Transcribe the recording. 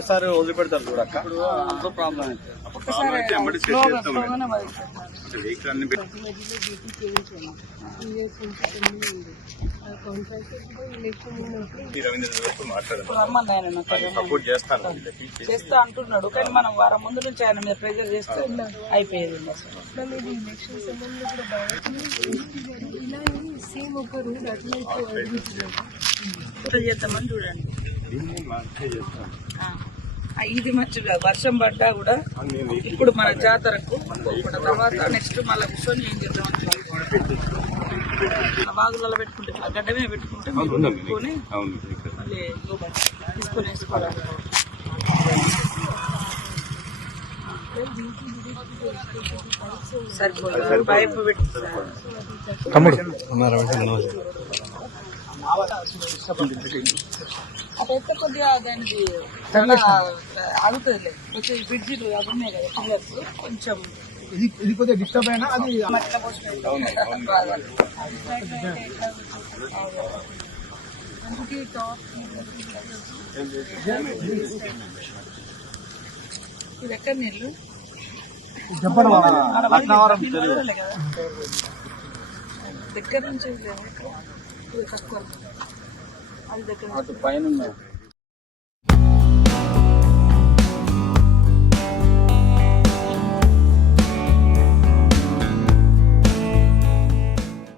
Sir వదిలిపెడతారు చూడక్క problem support చేస్తా అంటున్నాడు, కానీ మనం వారం ముందు నుంచి ఆయన మీద ప్రెజర్ చేస్తే అయిపోయేది. చేద్దామని చూడండి. ఇది మంచిగా వర్షం పడ్డా కూడా ఇప్పుడు మన జాతరకు తర్వాత నెక్స్ట్ మళ్ళీ కూర్చొని ఏం చేద్దామని బాగులలో పెట్టుకుంటే గడ్డమే పెట్టుకుంటే పెట్టుకొని మళ్ళీ తీసుకొని వేసుకోవాలి. సరిపోతుంది పైపు పెట్టి అటైతే కొద్దిగా దానికి ఆగుతుందిలే. కొంచెం బ్రిడ్జిలు అవి ఉన్నాయి కదా పిల్లర్స్, కొంచెం ఇది కొద్దిగా డిస్టర్బ్ అయినా అది ఇది ఎక్కడ నీళ్ళు దగ్గర నుంచి తక్కువ అది దగ్గర పైన